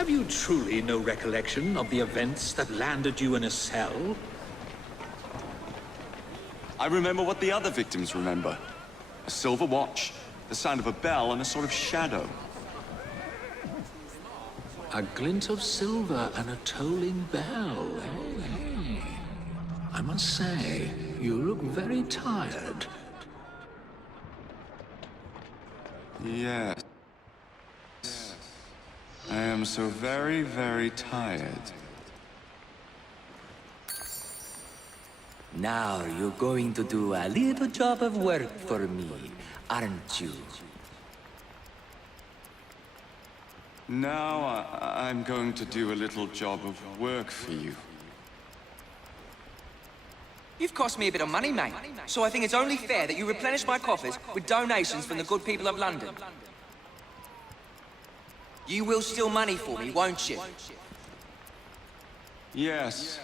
Have you truly no recollection of the events that landed you in a cell? I remember what the other victims remember. A silver watch, the sound of a bell, and a sort of shadow. A glint of silver and a tolling bell. Hmm. I must say, you look very tired. Yes. I am so very, very tired. Now you're going to do a little job of work for me, aren't you? Now I'm going to do a little job of work for you. You've cost me a bit of money, mate. So I think it's only fair that you replenish my coffers with donations from the good people of London. You will steal money for me, won't you? Yes,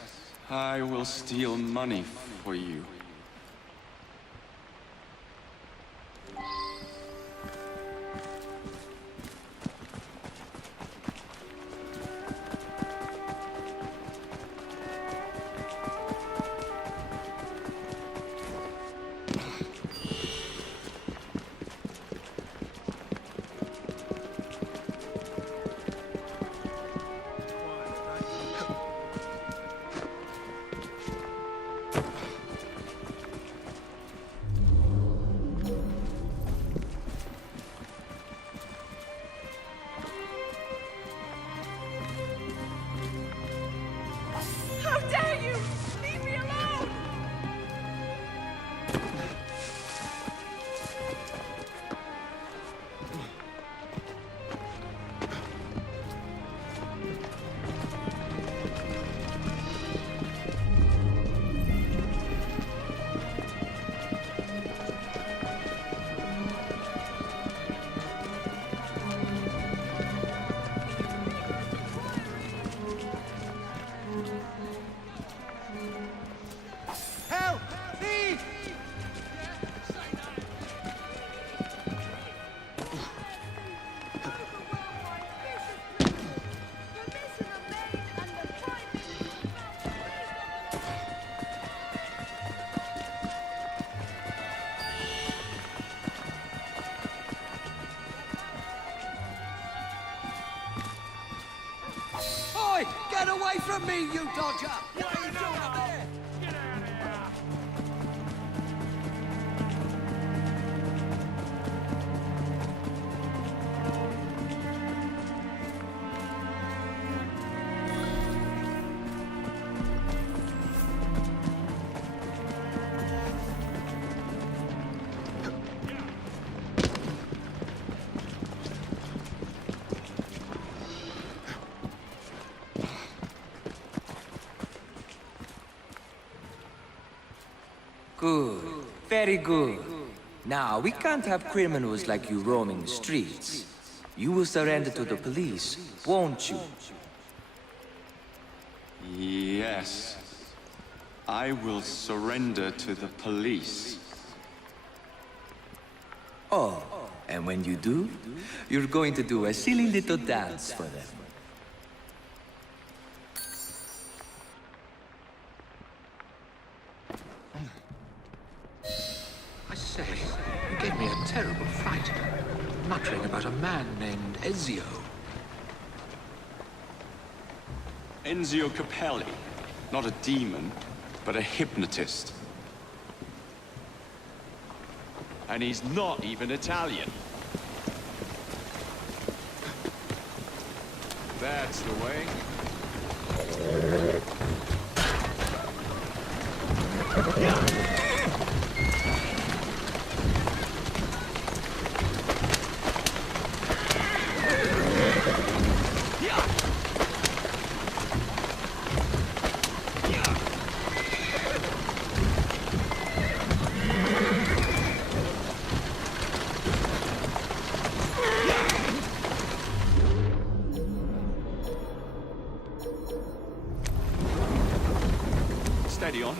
I will steal money for you. How dare you! Leave me alone! Help! Thief! Oi! Get away from me, you dodger! What are you doing up there? Good. Very good. Now, we can't have criminals like you roaming the streets. You will surrender to the police, won't you? Yes. I will surrender to the police. Oh, and when you do, you're going to do a silly little dance for them. I say, you gave me a terrible fright, muttering about a man named Ezio. Enzio Capelli. Not a demon, but a hypnotist. And he's not even Italian. That's the way. Steady on.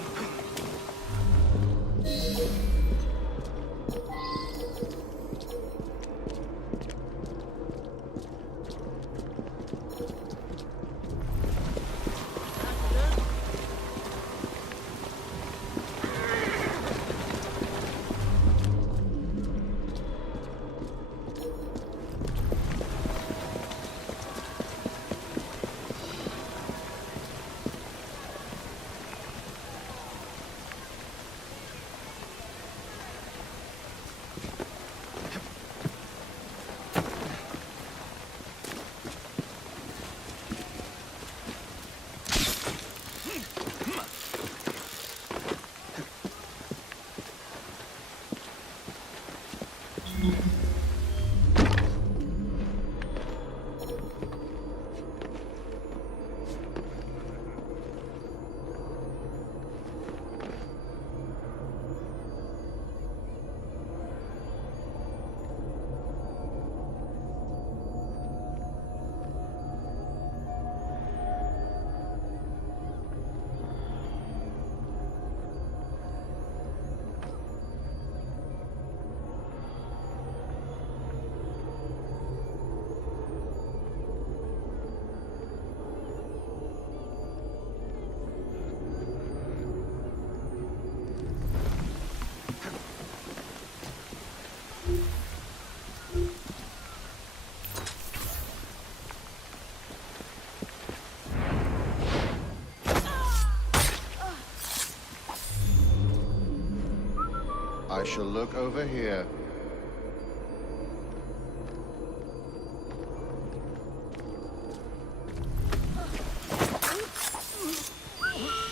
shall look over here.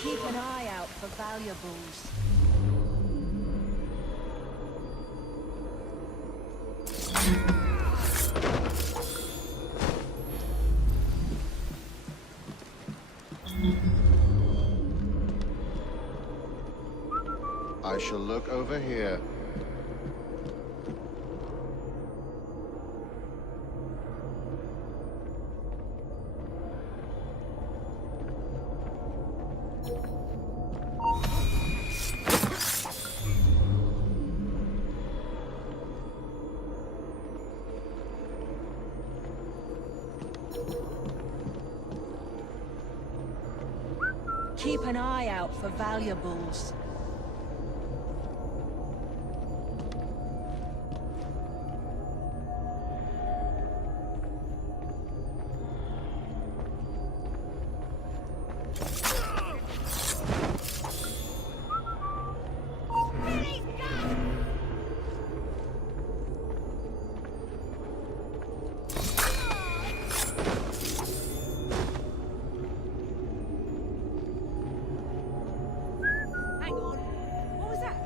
Keep an eye out for valuables. I shall look over here. Keep an eye out for valuables. Hang on. What was that?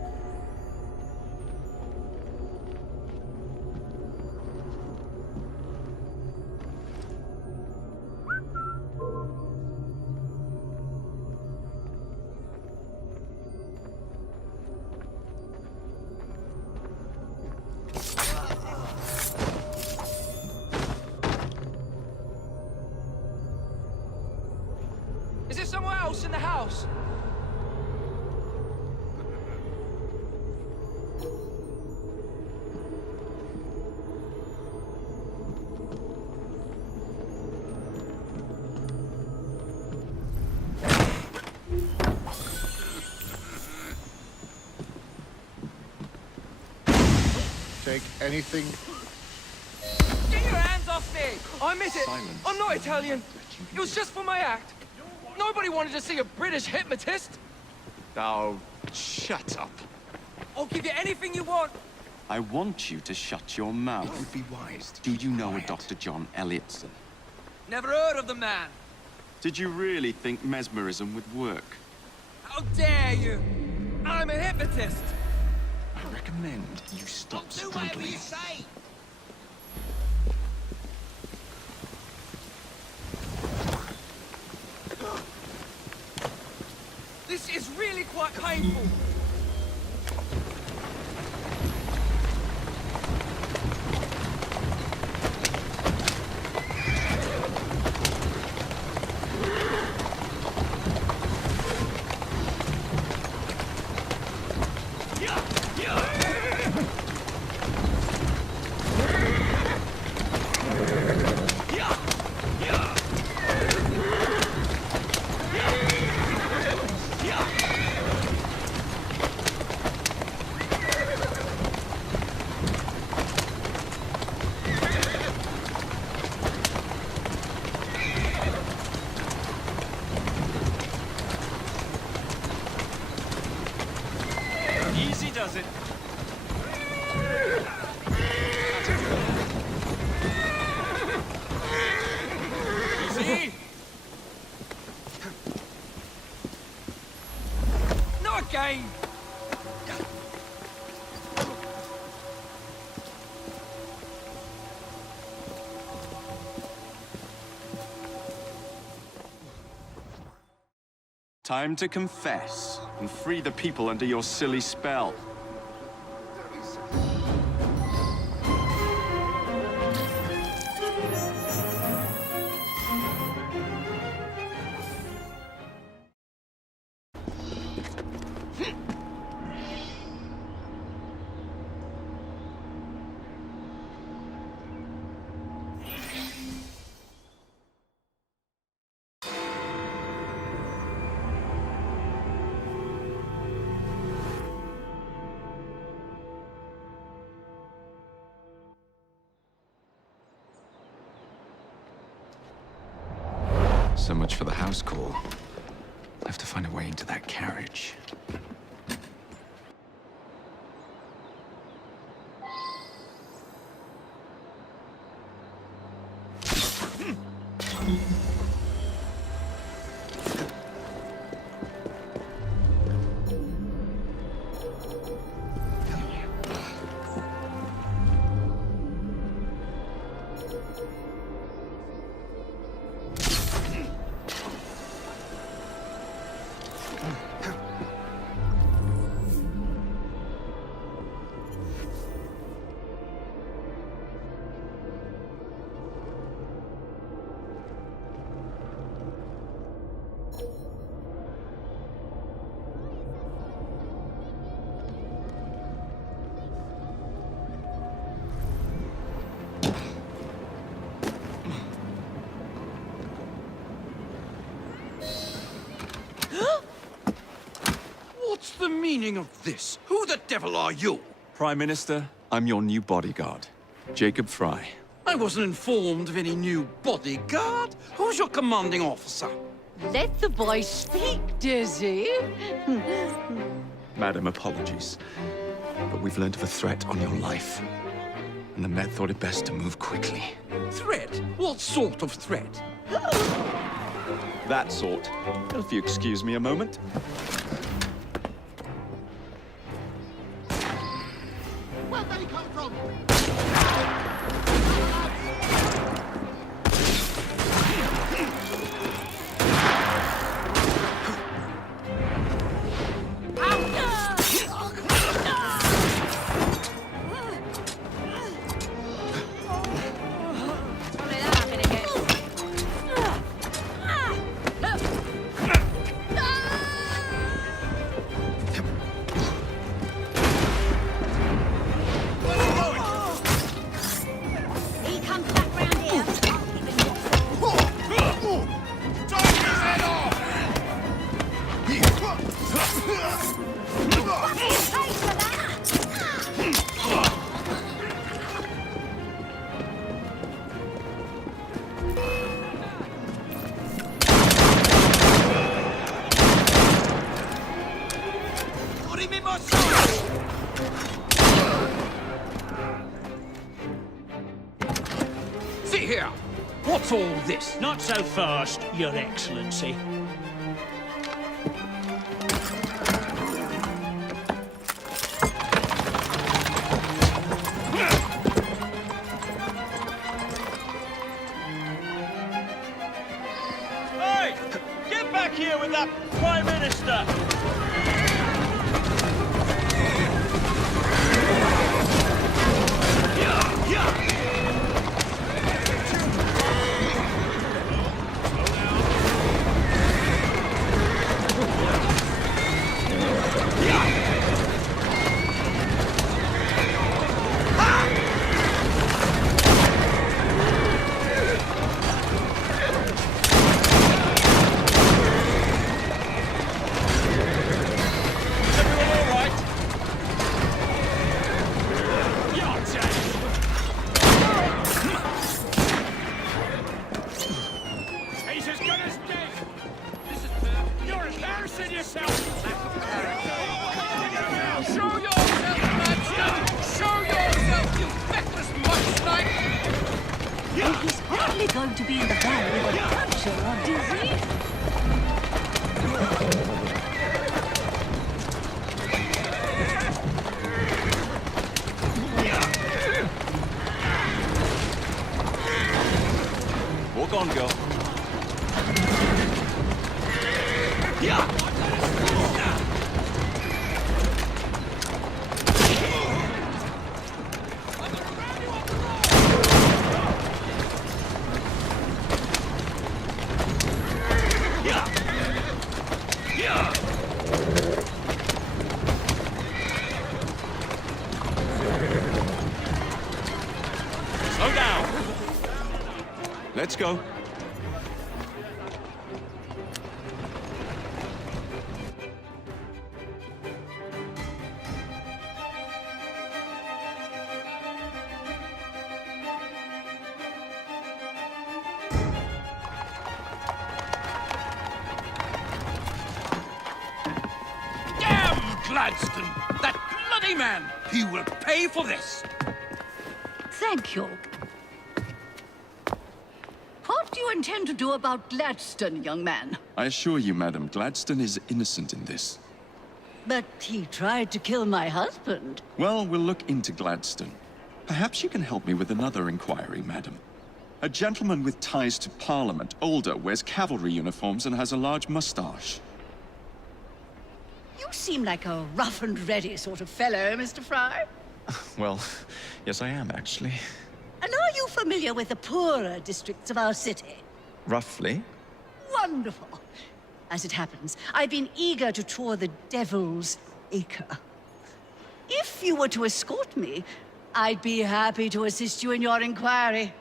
Is there someone else in the house? Take anything. Get your hands off me! I admit it. Silence. I'm not Italian. It was just for my act. Nobody wanted to see a British hypnotist. Oh, shut up. I'll give you anything you want. I want you to shut your mouth. It would be wise to Do keep you know a quiet. Dr. John Elliotson? Never heard of the man. Did you really think mesmerism would work? How dare you? I'm a hypnotist. I recommend you stop Do whatever struggling. you say. This is really quite painful. Easy does it. See? Not again. Time to confess and free the people under your silly spell. So much for the house call. I have to find a way into that carriage. What's the meaning of this? Who the devil are you? Prime Minister, I'm your new bodyguard, Jacob Fry. I wasn't informed of any new bodyguard. Who's your commanding officer? Let the boy speak, Dizzy. Madam, apologies. But we've learned of a threat on your life. And the Met thought it best to move quickly. Threat? What sort of threat? That sort. If you excuse me a moment. Where'd they come from? He comes back round here. Put him in my sight! See here! What's all this? Not so fast, Your Excellency. Hey! Get back here with that Prime Minister! He's as good as dead! You're embarrassing yourself! Show yourself, Master! Show yourself, you feckless mudsnake! He's hardly going to be in the van with a puncher on Dizzy. Walk on, girl. Slow down. Let's go. Damn Gladstone! That bloody man! He will pay for this! Thank you. What do you you intend to do about Gladstone, young man? I assure you, madam, Gladstone is innocent in this. But he tried to kill my husband. Well, we'll look into Gladstone. Perhaps you can help me with another inquiry, madam. A gentleman with ties to Parliament, older, wears cavalry uniforms and has a large mustache. You seem like a rough and ready sort of fellow, Mr. Fry. Well, yes I am, actually. And are you familiar with the poorer districts of our city? Roughly. Wonderful. As it happens, I've been eager to tour the Devil's Acre. If you were to escort me, I'd be happy to assist you in your inquiry.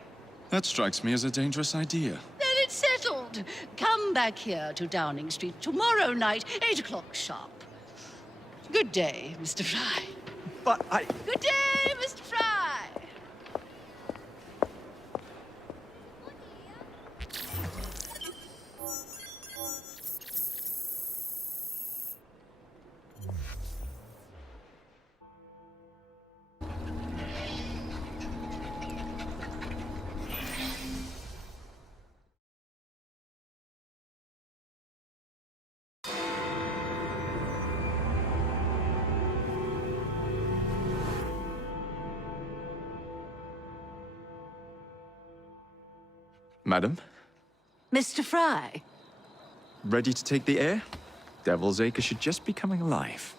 That strikes me as a dangerous idea. Then it's settled. Come back here to Downing Street tomorrow night, 8 o'clock sharp. Good day, Mr. Fry. But I... Good day, Mr. Fry. Madam, Mr. Fry. ready to take the air? Devil's Acre should just be coming alive.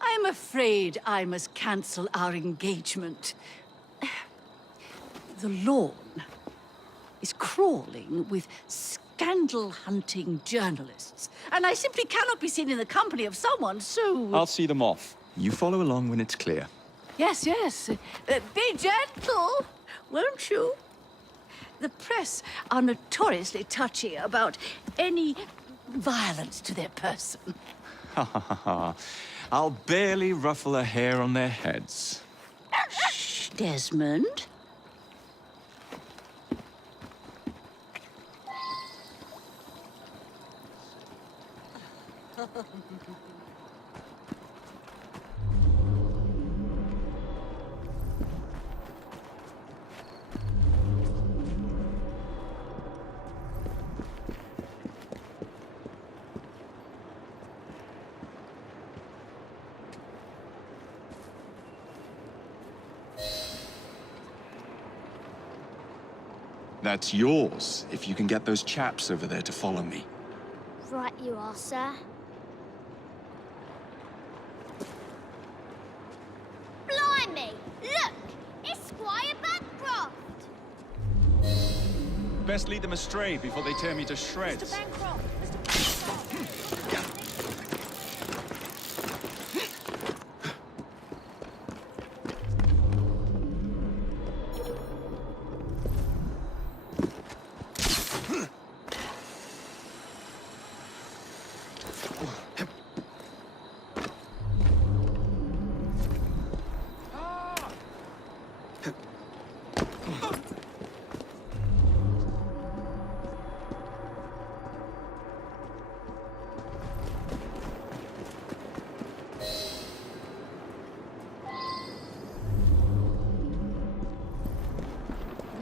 I'm afraid I must cancel our engagement. The lawn is crawling with scandal-hunting journalists, and I simply cannot be seen in the company of someone so... I'll see them off. You follow along when it's clear. Yes, yes. Be gentle, won't you? The press are notoriously touchy about any violence to their person. Ha ha ha ha. I'll barely ruffle a hair on their heads. Shh, Desmond. That's yours, if you can get those chaps over there to follow me. Right you are, sir. Blimey! Look! It's Squire Bancroft! Best lead them astray before they tear me to shreds. Mr. Bancroft! Mr. Bancroft!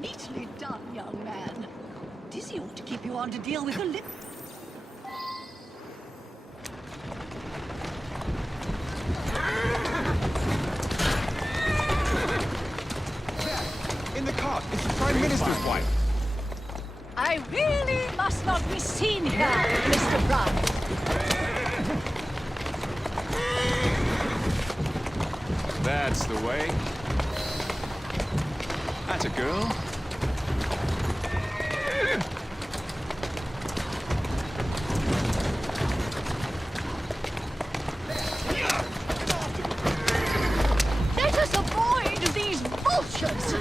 Neatly done, young man. Dizzy ought to keep you on to deal with the lip. In the cart, it's the Prime Minister's wife. I really must not be seen here, Mr. Fry. That's the way. That's a girl. Let us avoid these vultures.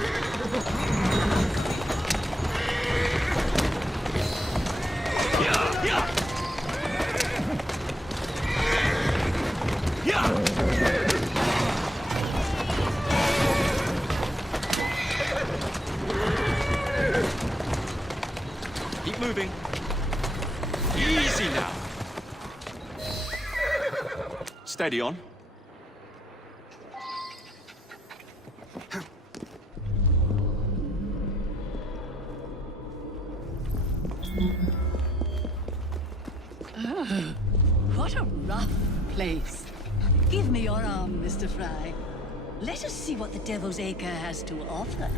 Keep moving. Easy now. Steady on. What a rough place. Give me your arm, Mr. Fry. Let us see what the Devil's Acre has to offer.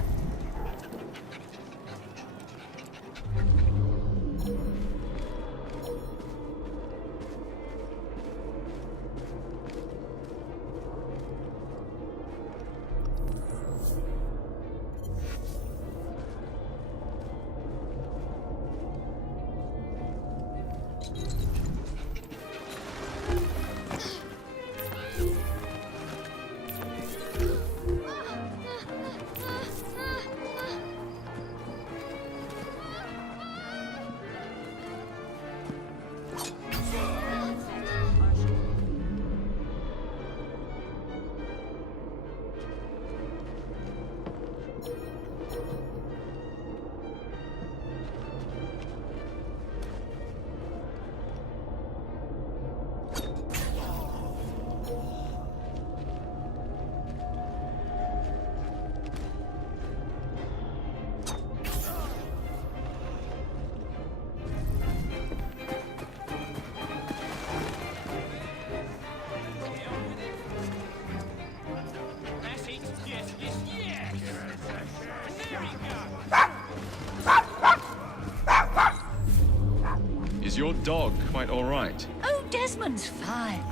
Is your dog quite all right? Oh, Desmond's fine.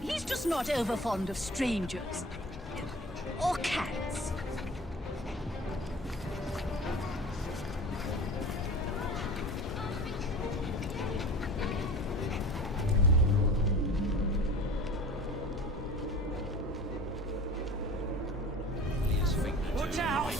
He's just not over fond of strangers. Or cats. Watch out!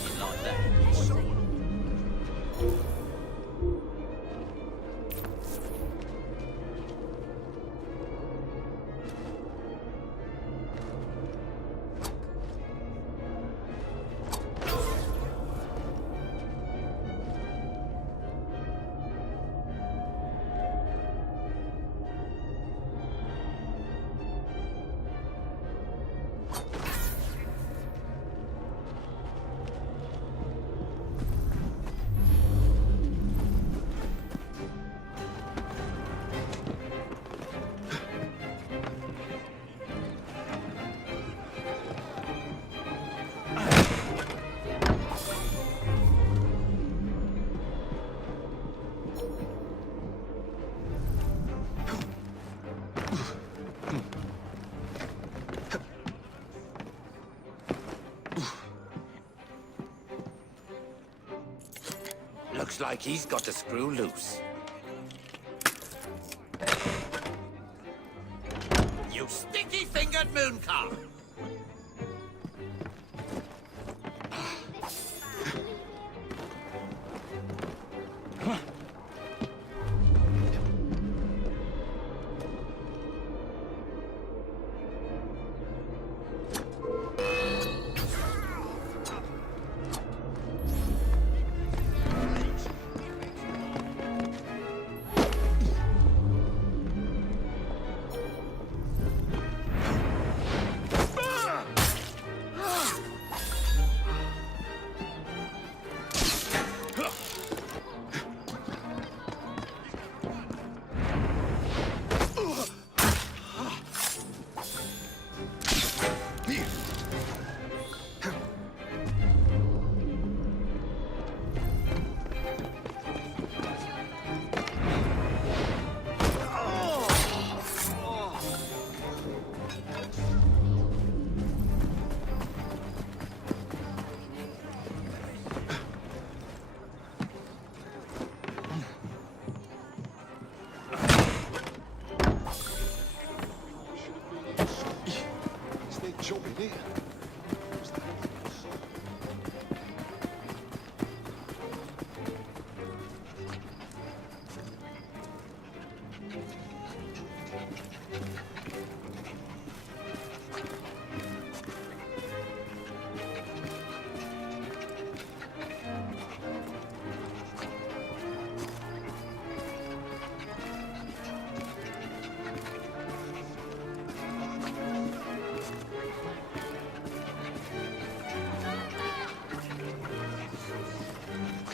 Looks like he's got the screw loose. You sticky-fingered mooncock!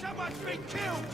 Someone's been killed!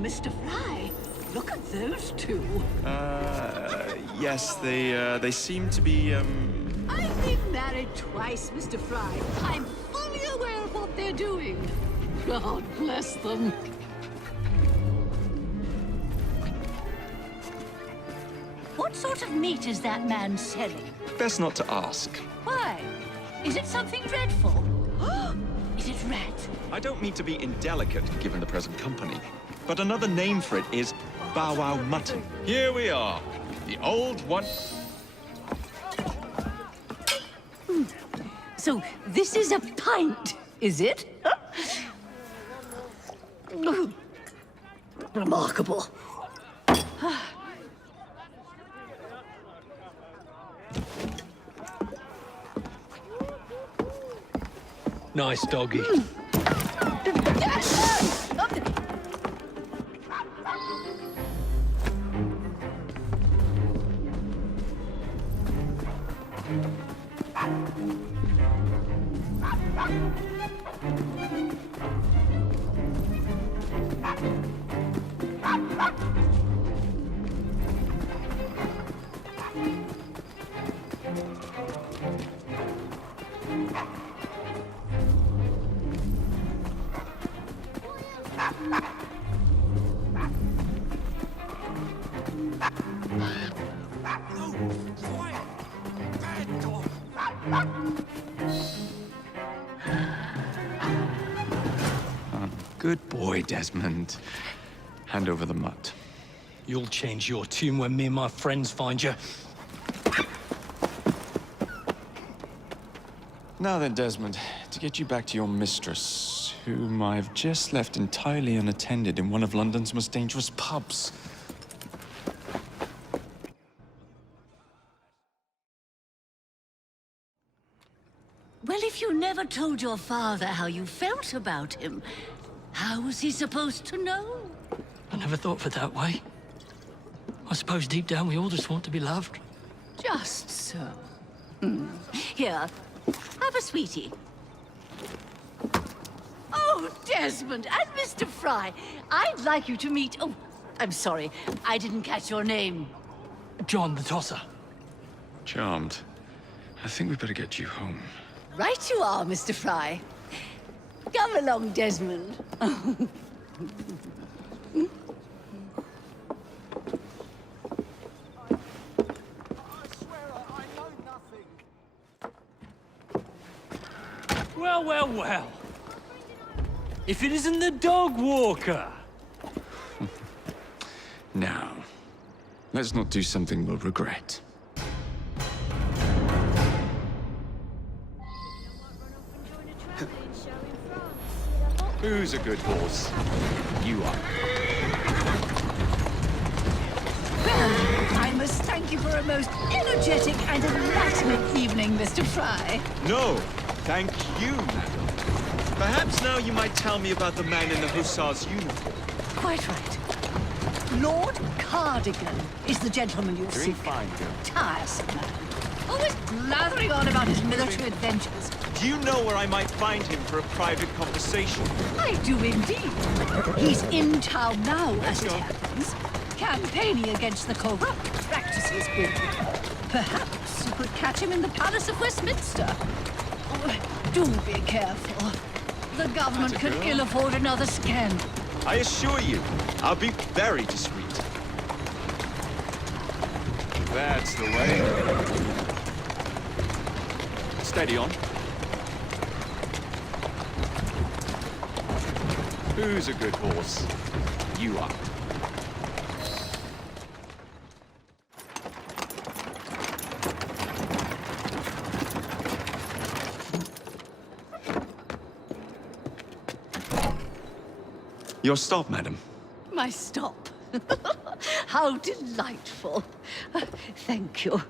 Mr. Fry, look at those two. Yes, they seem to be, I've been married twice, Mr. Fry. I'm fully aware of what they're doing. God bless them. What sort of meat is that man selling? best not to ask. Why? Is it something dreadful? Is it rat? I don't mean to be indelicate, given the present company, but another name for it is bow wow mutton. Here we are. The old one. So this is a pint, is it? Remarkable. Nice doggy. Good boy, Desmond. Hand over the mutt. You'll change your tune when me and my friends find you. Now then, Desmond, to get you back to your mistress, whom I've just left entirely unattended in one of London's most dangerous pubs. Well, if you never told your father how you felt about him, how was he supposed to know? I never thought of it that way. I suppose deep down we all just want to be loved. Just so. Here, have a sweetie. Oh, Desmond and Mr. Fry, I'd like you to meet... Oh, I'm sorry, I didn't catch your name. John the Tosser. Charmed. I think we better get you home. Right you are, Mr. Fry. Come along, Desmond. Well, well, well. If it isn't the dog walker. Now, let's not do something we'll regret. Who's a good horse? You are. I must thank you for a most energetic and enlightening evening, Mr. Fry. No, thank you, madam. Perhaps now you might tell me about the man in the hussar's uniform. Quite right. Lord Cardigan is the gentleman you seek. Fine, girl. Tiresome man. Always blathering on about his military adventures. Do you know where I might find him for a private conversation? I do indeed. He's in town now, as it happens, campaigning against the corrupt practices bill. Perhaps you could catch him in the Palace of Westminster. Oh, do be careful. The government could ill afford another scandal. I assure you, I'll be very discreet. That's the way. Steady on. Who's a good horse? You are. Your stop, madam. My stop. How delightful. Thank you.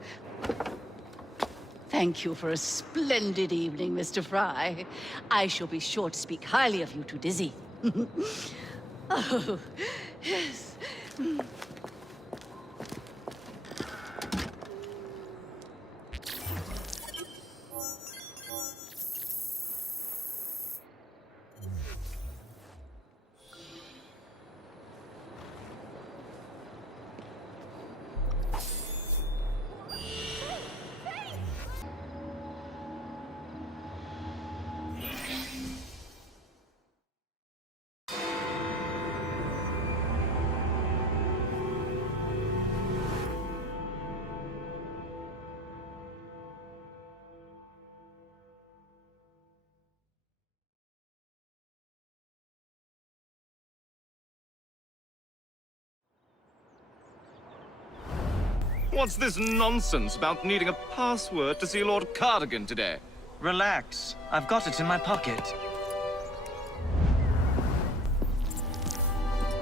Thank you for a splendid evening, Mr. Fry. I shall be sure to speak highly of you to Dizzy. Oh, yes. What's this nonsense about needing a password to see Lord Cardigan today? Relax. I've got it in my pocket.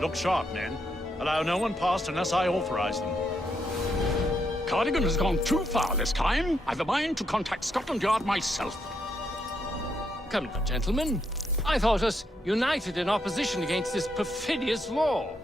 Look sharp, men. Allow no one past unless I authorize them. Cardigan has gone too far this time. I've a mind to contact Scotland Yard myself. Come now, gentlemen. I thought us united in opposition against this perfidious law.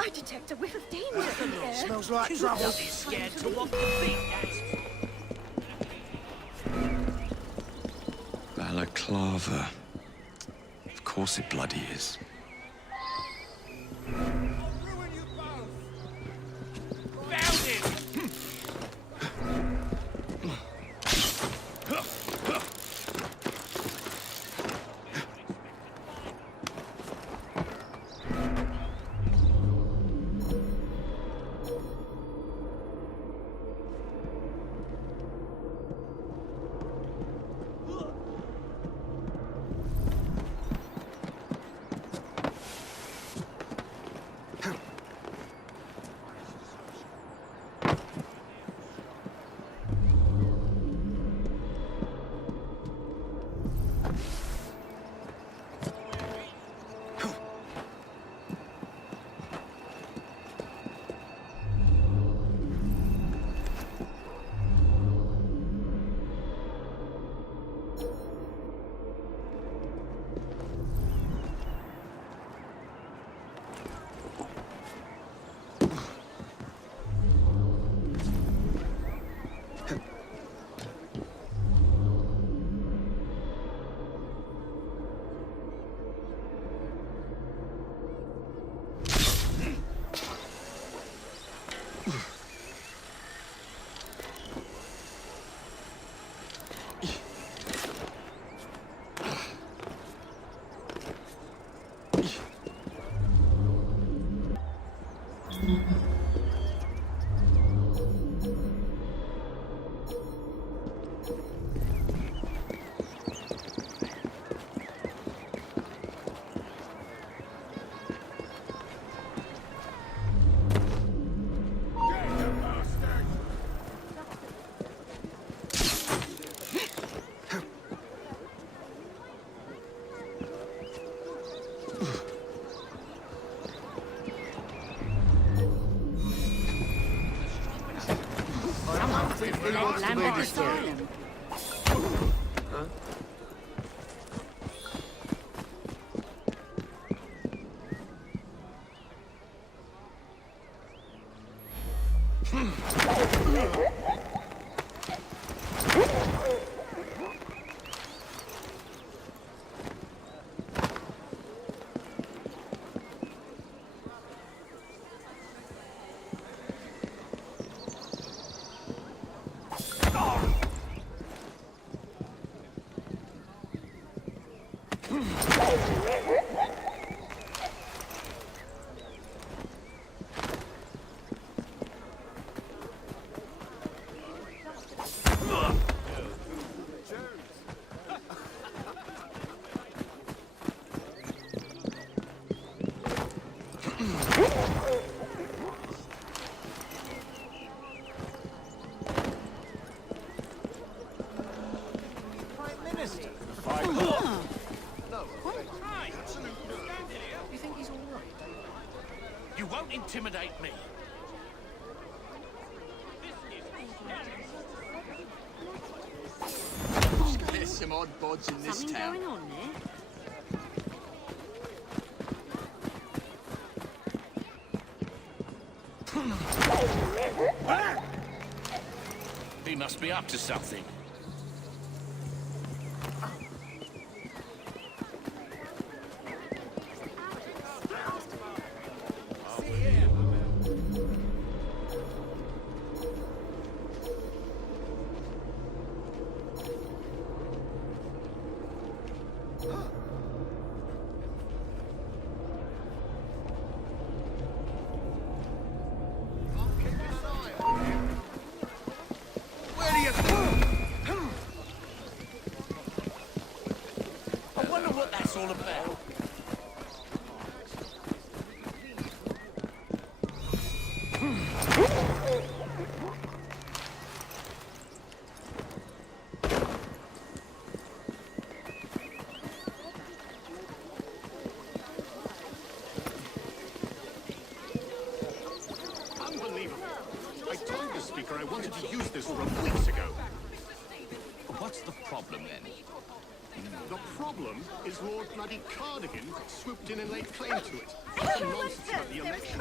I detect a whiff of danger in the air. Smells like trouble. Scared to walk the beat. Balaclava. Of course it bloody is. Lambert Asylum. You won't intimidate me. There's some odd bods in this town. Something going on there? He must be up to something. I wonder what that's all about. Unbelievable. I told the speaker I wanted to use this room weeks ago. What's the problem then? The problem is Lord bloody Cardigan swooped in and laid claim to it. What nonsense about the election.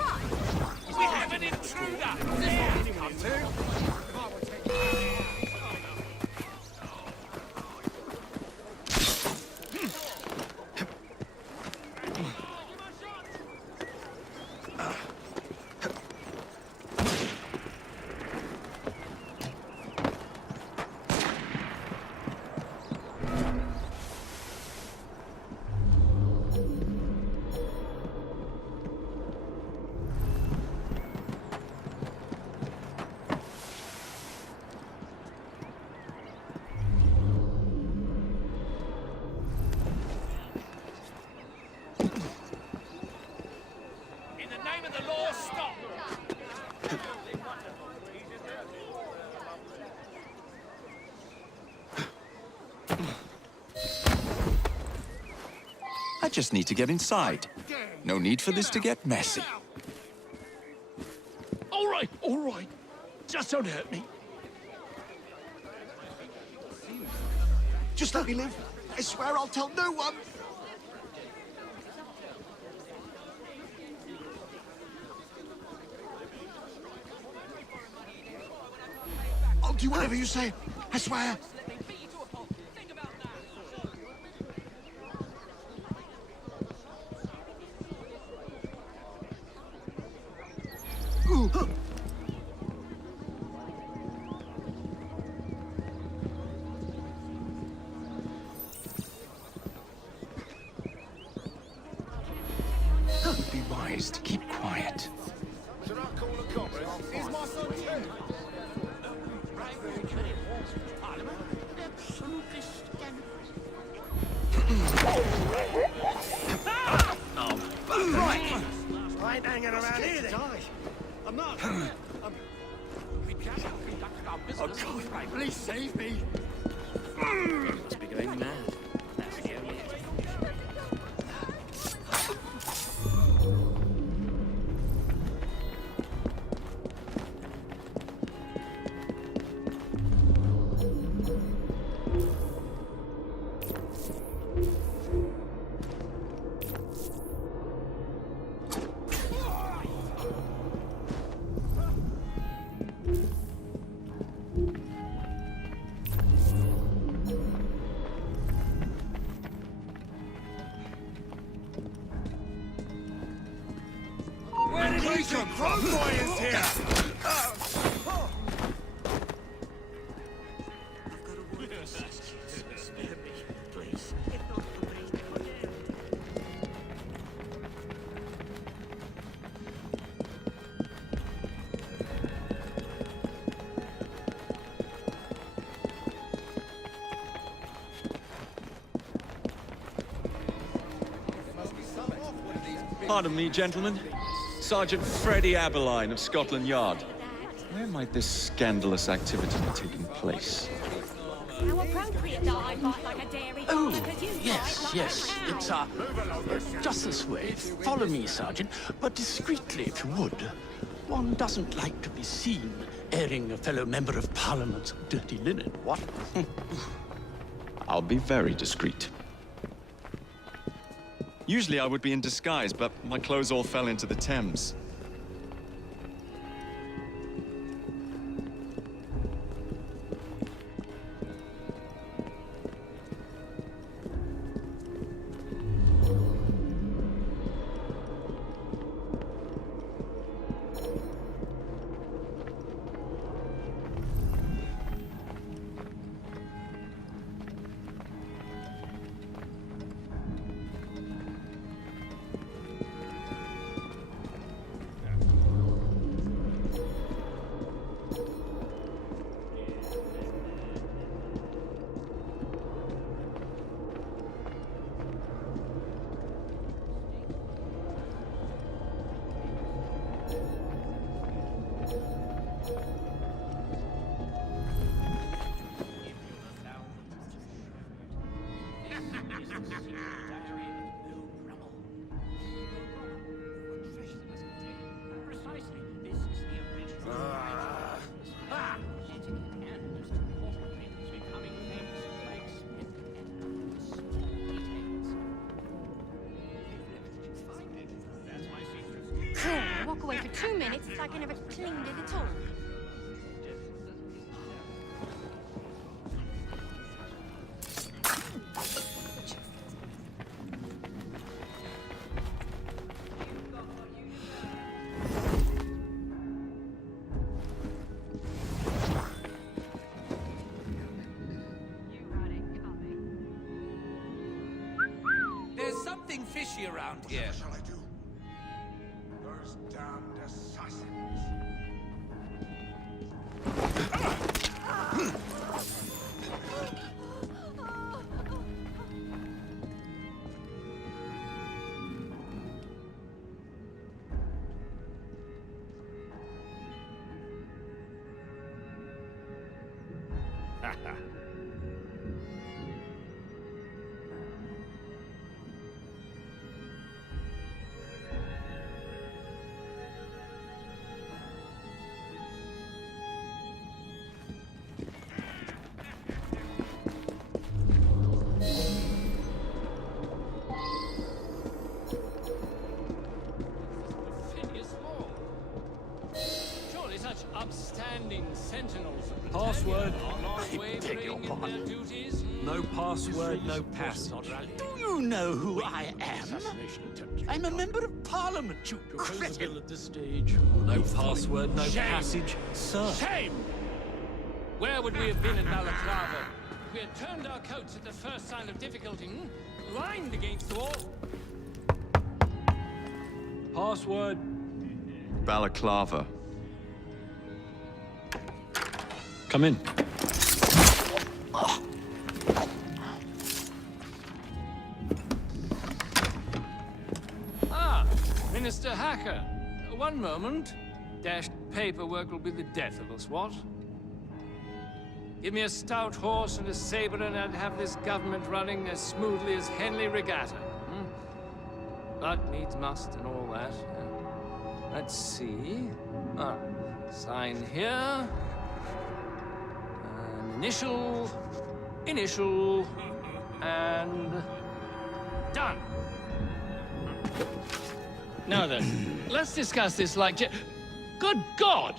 We have an intruder! There! In the name of the law, stop! I just need to get inside. No need for this to get messy. All right, all right. Just don't hurt me. Just let me live. I swear I'll tell no one. I'll do whatever you say. I swear. Ooh, huh. advised, keep quiet. Should I call the coppers? Here's my son too. Absolutely scandalous. Right! I ain't hanging around here then. I'm not. We just conducted our business. Oh, God, please save me. Must be going mad. That's the only Where did he come from? Boy is here. Pardon me, gentlemen. Sergeant Freddie Aberline of Scotland Yard. Where might this scandalous activity be taking place? How appropriate that I fight like a dairy farmer because you Yes, fight like yes. a cow. It's, just this way. Follow me, Sergeant, but discreetly, if you would. One doesn't like to be seen airing a fellow member of Parliament's dirty linen, what? I'll be very discreet. Usually I would be in disguise, but my clothes all fell into the Thames. I walk away for 2 minutes, it's like I never cleaned it at all. There's something fishy around here. What shall I do? Those damned assassins. Surely such upstanding sentinels of Password. I beg your pardon. No password, no passage. Do you know who I am? I'm a member of Parliament, you cretin. At this stage. No password, no Shame. passage. Sir. Shame! Where would we have been in Balaclava? If we had turned our coats at the first sign of difficulty, lined against the wall. password? Balaclava. Come in. Ah, Minister Hacker. One moment. Dashed paperwork will be the death of us, what? Give me a stout horse and a saber and I'd have this government running as smoothly as Henley Regatta. But needs must and all that. Let's see. Ah, sign here. Initial, and done. Now then, let's discuss this like... Good God!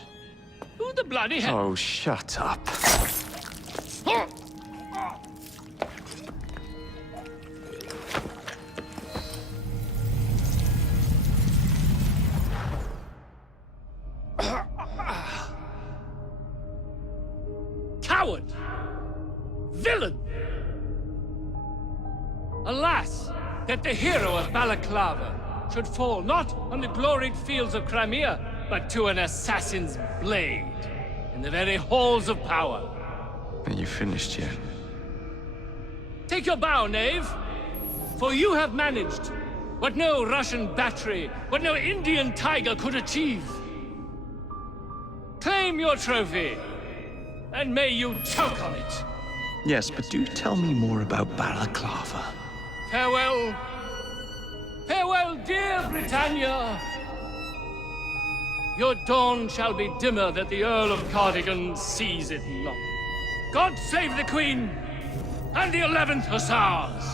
Who the bloody hell... Oh, shut up. Coward! Villain! Alas, that the hero of Balaclava should fall not on the gloried fields of Crimea, but to an assassin's blade in the very halls of power. Are you finished yet? Take your bow, knave, for you have managed what no Russian battery, what no Indian tiger could achieve. Claim your trophy, and may you choke on it. Yes, but do tell me more about Balaclava. Farewell. Farewell, dear Britannia. Your dawn shall be dimmer that the Earl of Cardigan sees it not. God save the Queen and the 11th Hussars!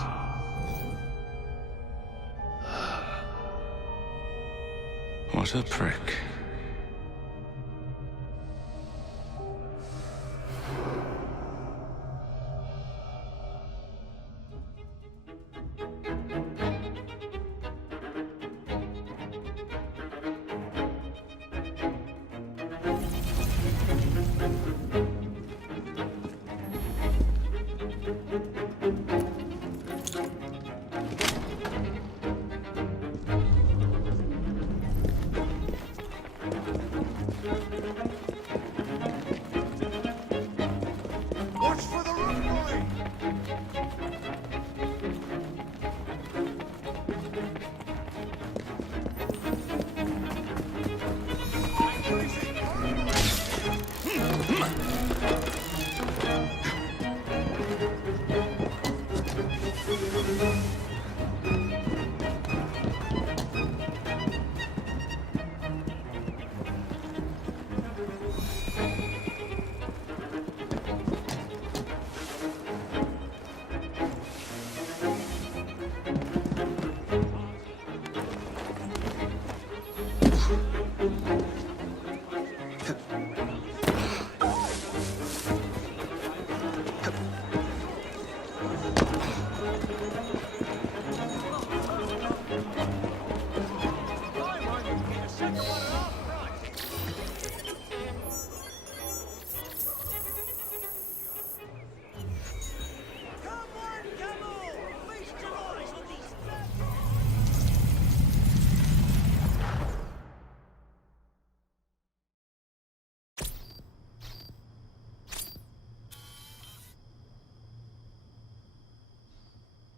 What a prick.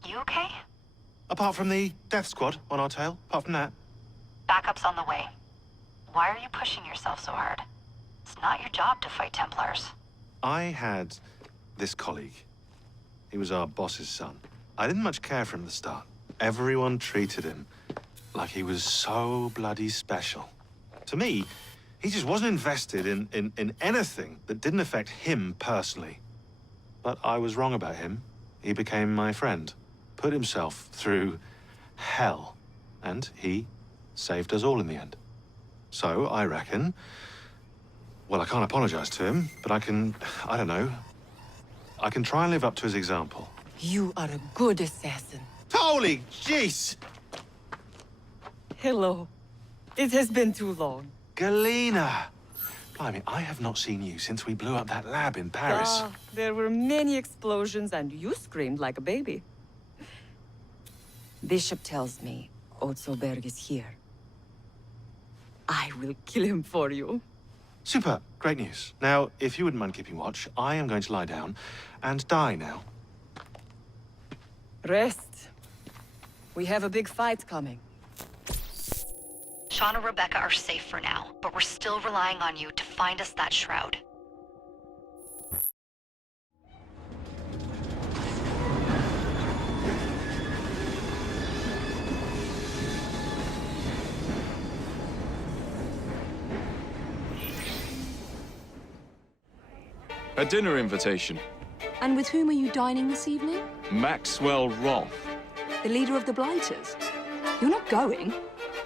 You okay? Apart from the death squad on our tail, apart from that. Backup's on the way. Why are you pushing yourself so hard? It's not your job to fight Templars. I had this colleague. He was our boss's son. I didn't much care for him at the start. Everyone treated him like he was so bloody special. To me, he just wasn't invested in anything that didn't affect him personally. But I was wrong about him. He became my friend, put himself through hell, and he saved us all in the end. So I reckon, well, I can't apologize to him, but I can try and live up to his example. You are a good assassin. Holy jeez! Hello. It has been too long. Galena! Blimey, I have not seen you since we blew up that lab in Paris. There were many explosions and you screamed like a baby. Bishop tells me Otzoberg is here. I will kill him for you. Super. Great news. Now, if you wouldn't mind keeping watch, I am going to lie down and die now. Rest. We have a big fight coming. Sean and Rebecca are safe for now, but we're still relying on you to find us that shroud. A dinner invitation. And with whom are you dining this evening? Maxwell Roth. The leader of the Blighters? You're not going?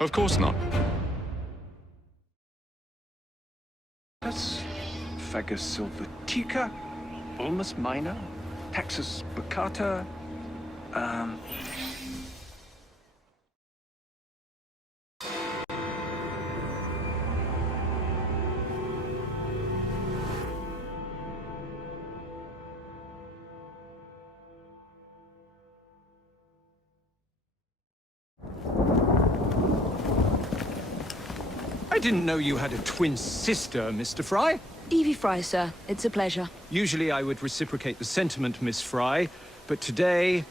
Of course not. Fagus silvatica, Ulmus minor, Taxus baccata, I didn't know you had a twin sister, Mr. Fry. Evie Fry, sir. It's a pleasure. Usually I would reciprocate the sentiment, Miss Fry, but today,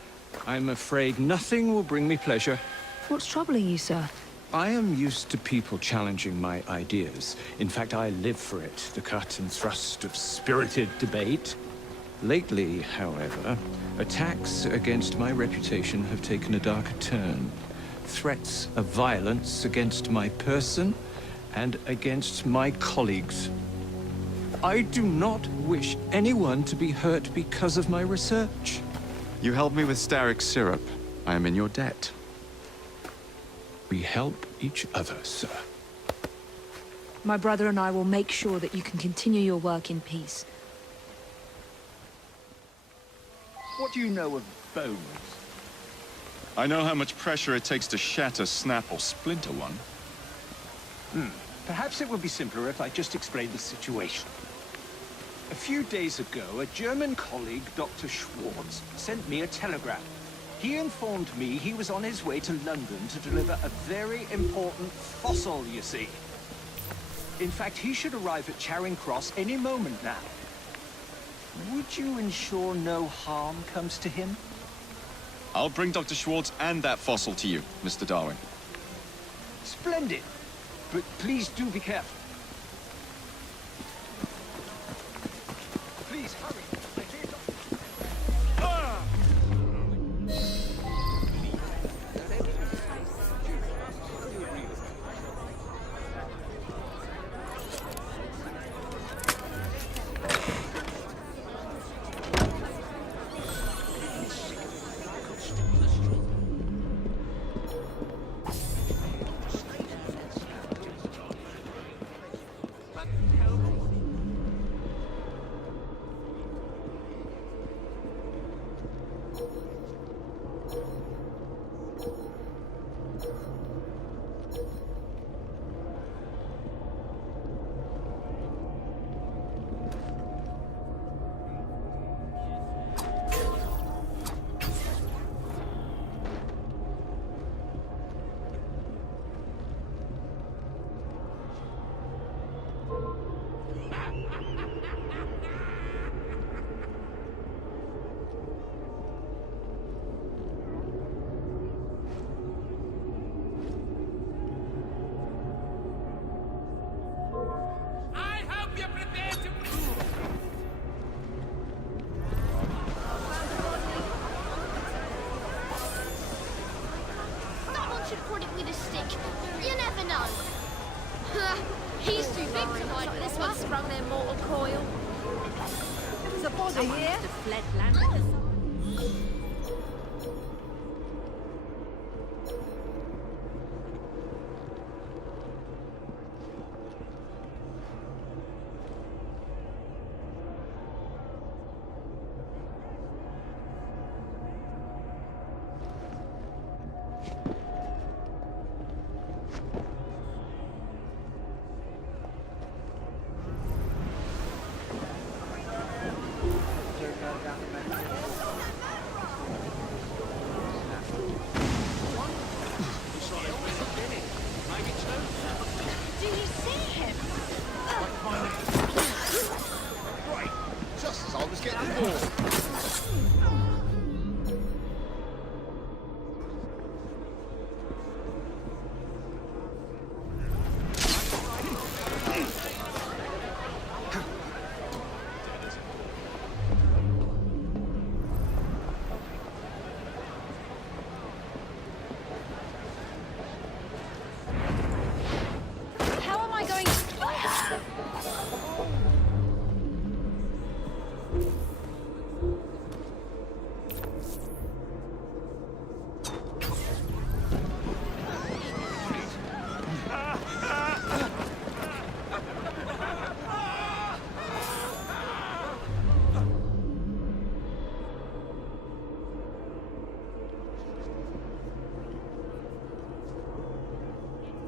I'm afraid nothing will bring me pleasure. What's troubling you, sir? I am used to people challenging my ideas. In fact, I live for it, the cut and thrust of spirited debate. Lately, however, attacks against my reputation have taken a darker turn. Threats of violence against my person and against my colleagues. I do not wish anyone to be hurt because of my research. You helped me with Starrick syrup. I am in your debt. We help each other, sir. My brother and I will make sure that you can continue your work in peace. What do you know of bones? I know how much pressure it takes to shatter, snap, or splinter one. Perhaps it would be simpler if I just explained the situation. A few days ago, a German colleague, Dr. Schwartz, sent me a telegram. He informed me he was on his way to London to deliver a very important fossil, you see. In fact, he should arrive at Charing Cross any moment now. Would you ensure no harm comes to him? I'll bring Dr. Schwartz and that fossil to you, Mr. Darwin. Splendid. But please do be careful. Please, hurry. He's too big to hide. This one sprung their mortal coil. There was a body here. Must have fled land.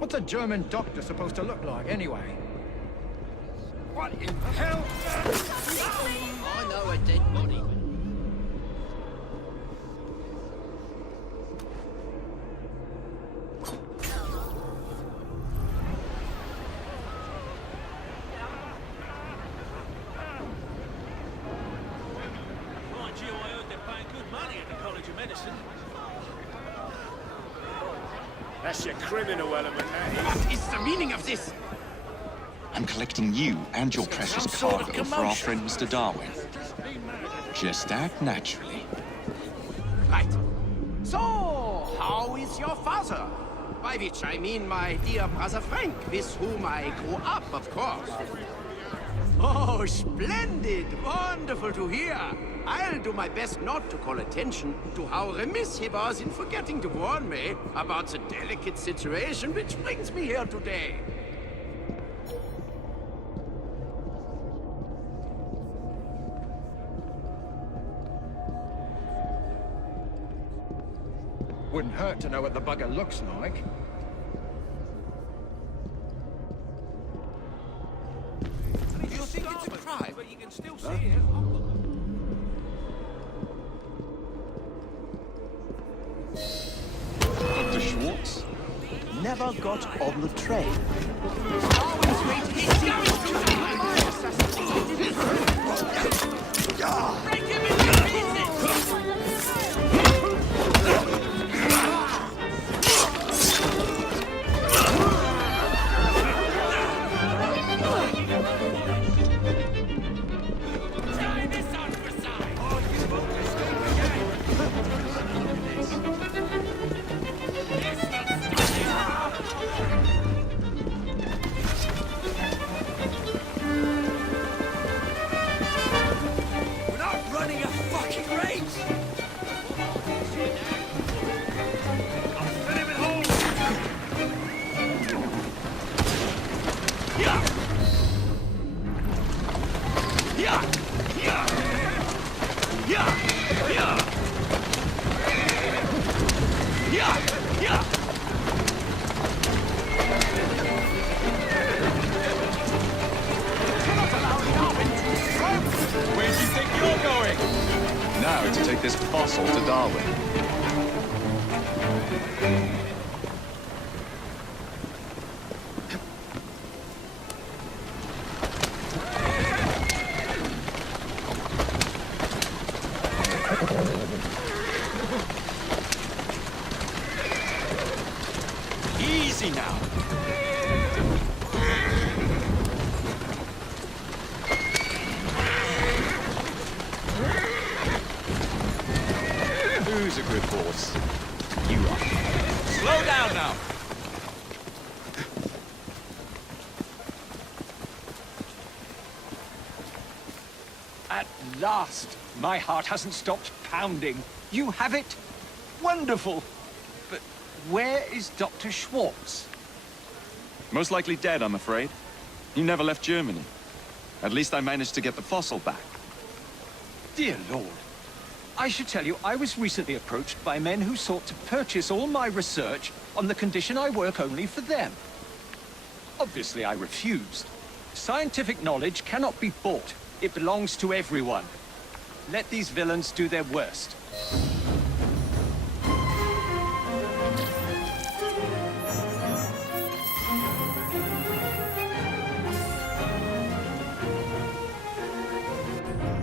What's a German doctor supposed to look like, anyway? What in hell? I know a dead body. Mind you, I heard they're paying good money at the College of Medicine. That's your criminal element, that is. What is the meaning of this? I'm collecting you and your precious some sort of cargo for our commotion. friend Mr. Darwin. Just act naturally. Right. So, how is your father? By which I mean my dear brother Frank, with whom I grew up, of course. Oh, splendid! Wonderful to hear. I'll do my best not to call attention to how remiss he was in forgetting to warn me about the delicate situation which brings me here today. Wouldn't hurt to know what the bugger looks like. You think it's a crime? But you can still see it. Dr. Schwartz? Never got on the train. We're not running a fucking race! I'll fill him with holes! Yeah! Yeah! Yeah! Yeah! Yeah! Yeah! Yeah! Where do you think you're going? Now to take this fossil to Darwin. Easy now. Who's a good horse? You are. Slow down now. At last! My heart hasn't stopped pounding. You have it? Wonderful! But where is Dr. Schwartz? Most likely dead, I'm afraid. He never left Germany. At least I managed to get the fossil back. Dear Lord. I should tell you, I was recently approached by men who sought to purchase all my research on the condition I work only for them. Obviously, I refused. Scientific knowledge cannot be bought. It belongs to everyone. Let these villains do their worst.